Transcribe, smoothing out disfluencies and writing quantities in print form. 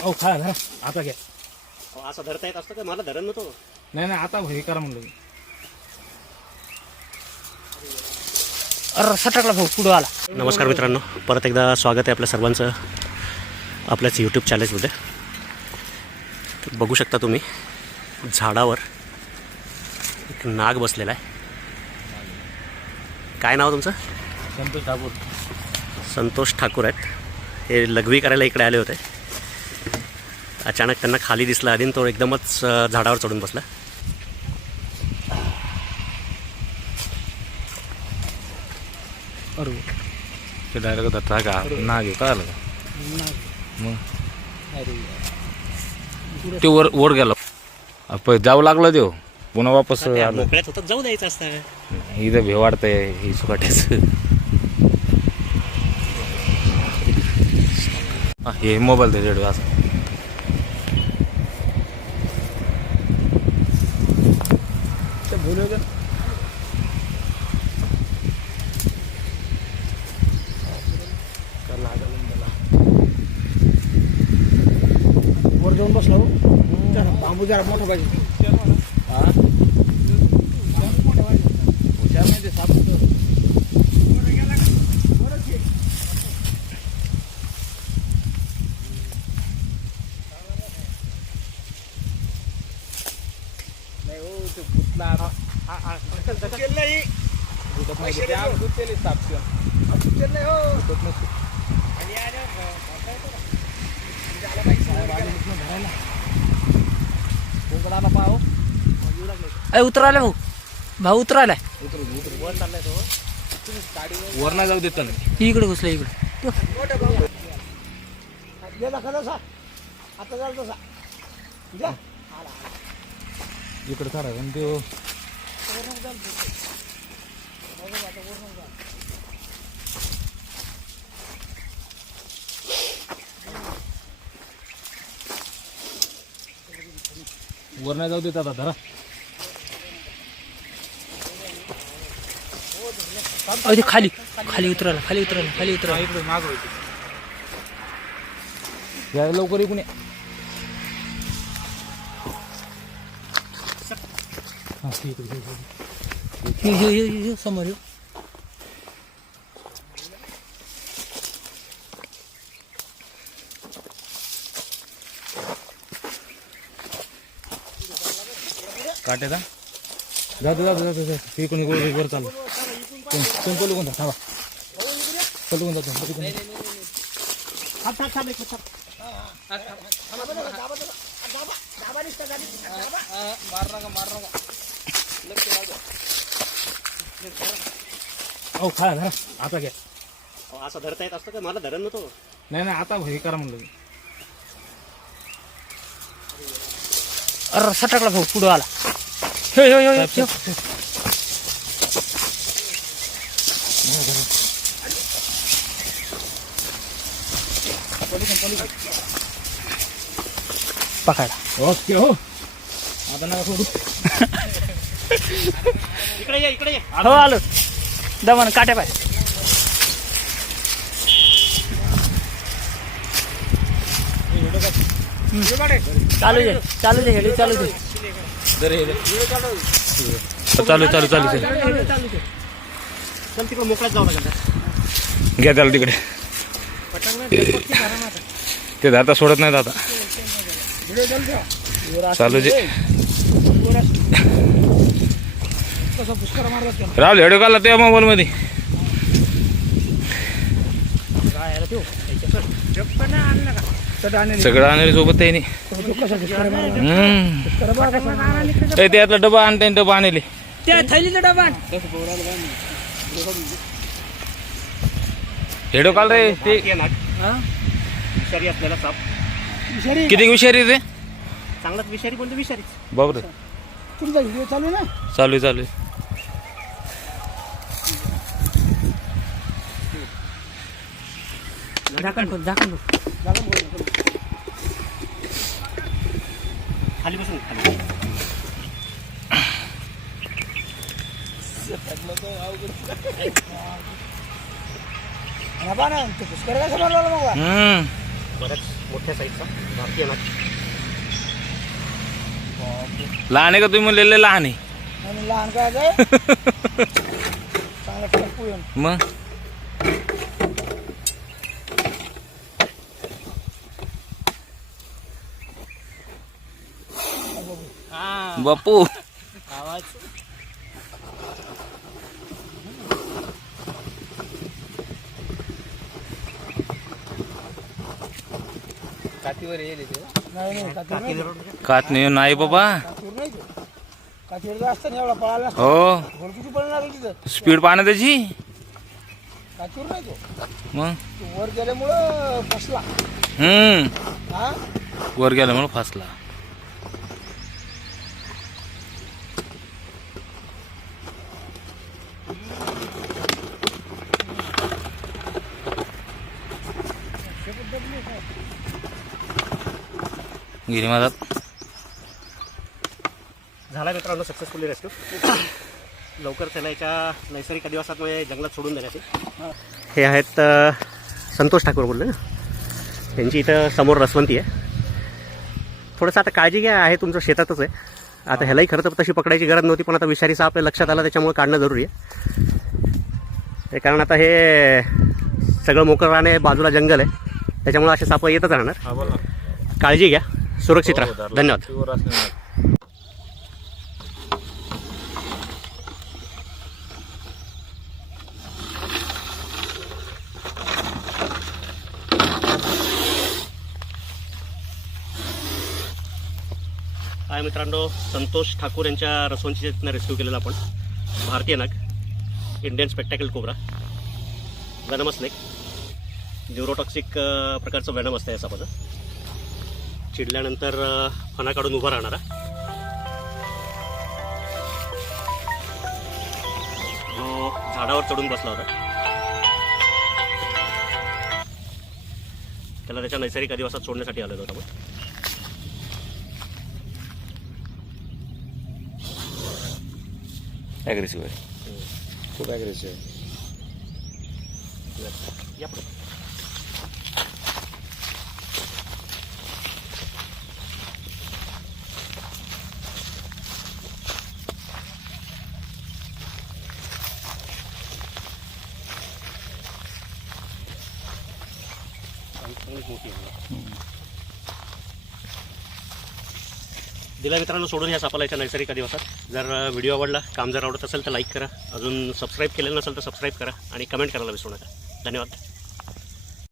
अहो खा ना आता घ्या. असं धरता येत असतं का? मला धरण नव्हतं. नाही नाही आता हे करा म्हणलं. अरे सटकला भाऊ पुढं आला. नमस्कार मित्रांनो, परत एकदा स्वागत आहे आपल्या सर्वांचं आपल्याच यूट्यूब चॅनलमध्ये. तर बघू शकता तुम्ही झाडावर एक नाग बसलेला आहे. काय नाव तुमचं? संतोष ठाकूर. संतोष ठाकूर आहेत. हे लघवी करायला इकडे आले होते. अचानक त्यांना खाली दिसला आणि तो एकदमच झाडावर चढून बसला. अरे ते डायरेक्ट धरता का नाग आहे का आलं का मग ते वर गेला. जाऊ लागला देव पुन्हा वापस आलं. मोकळ्यात होतं जाऊ द्यायचं असतं. इथं भे वाढतंय ही सुकाट्याच. हे मोबाईल ते रेडिओ असं वर जाऊन बसला हो. बांबू जरा मोठा पाहिजे. उतरायला भाऊ भाऊ उतरायला वर नाही जाऊ देत नाही. इकडे घुसला इकडे. इकडे काढा आणि ते वर नाही जाऊ देत आता. धरा अरे खाली खाली उतरायला खाली उतरायला खाली उतरायला. इकडे माग या लवकर इकडे. समोर येऊ. काटे जा जातो जातो जातो जातो. इकडून वर चालू कोण कोणता थांबा चलून जातो. अहो खा ना आता घ्या. असं धरता येत असतं का? मला धरण नव्हतं. नाही नाही आता हे करा म्हणलं. अरे सटकला भाऊ पुढं आला. हे हे हे हे. पकडा. ओके हो आता नका सोडू. इकडे ये इकडे ये. हो आलो दमन काटे पाय. चालू दे चालू दे हेडी चालू दे. चालू चालू चालू चल तिकडे मोकळ्यात जाऊ लागेल. घ्या त्याला तिकडे. ते आता सोडत नाहीत आता. चालू दे. राहुल हेडो काढला त्या मोबाईल मध्ये. सगळं आणले सोबत आहे. त्यातला डबा आणते डबा आणले. त्या थैलीचा डबा. हेडो काल रे ते विषारी असलेला साप. किती विषारी रे. चांगलाच विषारी कोणतं विषारी. बापरे चालू ना चालू चालू. झाकण झाकण खाली बसून खाली. बऱ्याच मोठ्या साईजचा भारतीय नाग. लहान आहे का तुम्ही म्हणलेले लहान आहे आणि लहान काय आहे चांगला टप्पू येऊन मग बापू आवाज कातीवर येईल नाही कात नाही बाबा काचूर नाही तो काचूर जर असतं ना एवढा पळाला हो घोड किती पळणार आहे तिथं स्पीड पाहणं त्याची काचूर नाही तो मग तो वर गेल्यामुळं फसला हा वर गेला म्हणून फासला. गिरीमादात झाला मित्रांनो सक्सेसफुली रेस्क्यू. लवकर त्याला एका नैसर्गिक अधिवासात जंगलात सोडून देण्यात येईल. हे आहेत संतोष ठाकूर बोलले ना, त्यांची इथं समोर रसवंती आहे. थोडंसं आता काळजी घ्या, आहे तुमचं शेतातच आहे. आता ह्यालाही खरं तर तशी पकडायची गरज नव्हती, पण आता विषारीचा आपल्या लक्षात आला त्याच्यामुळे काढणं जरुरी आहे. कारण आता हे सगळं मोकळं राहणे, बाजूला जंगल आहे, त्याच्यामुळे असे साप येतच राहणार. काळजी घ्या, सुरक्षित राहा. धन्यवाद. हाय मित्रांनो, संतोष ठाकूर यांच्या रसवंतीच्या रेस्क्यू केलेला आपण भारतीय नाग, Indian spectacle cobra, venomous snake, neurotoxic प्रकारचं वेनम असतं या सापाचं. चिडल्यानंतर फणा काढून उभा राहणारा, जो झाडावर चढून बसला होता. त्याला त्याच्या नैसर्गिक अधिवासात सोडण्यासाठी आलेलो होता आपण. ॲग्रेसिव्ह आहे, खूप ॲग्रेसिव्ह आहे. या पुढे. दिला मित्रांनो सोडून या सापाला याच्या नैसर्गिक अधिवासात. जर व्हिडिओ आवडला, काम जर आवडत असेल तर लाईक करा, अजून सबस्क्राईब केलेलं नसेल तर सबस्क्राईब करा आणि कमेंट करायला विसरू नका. धन्यवाद.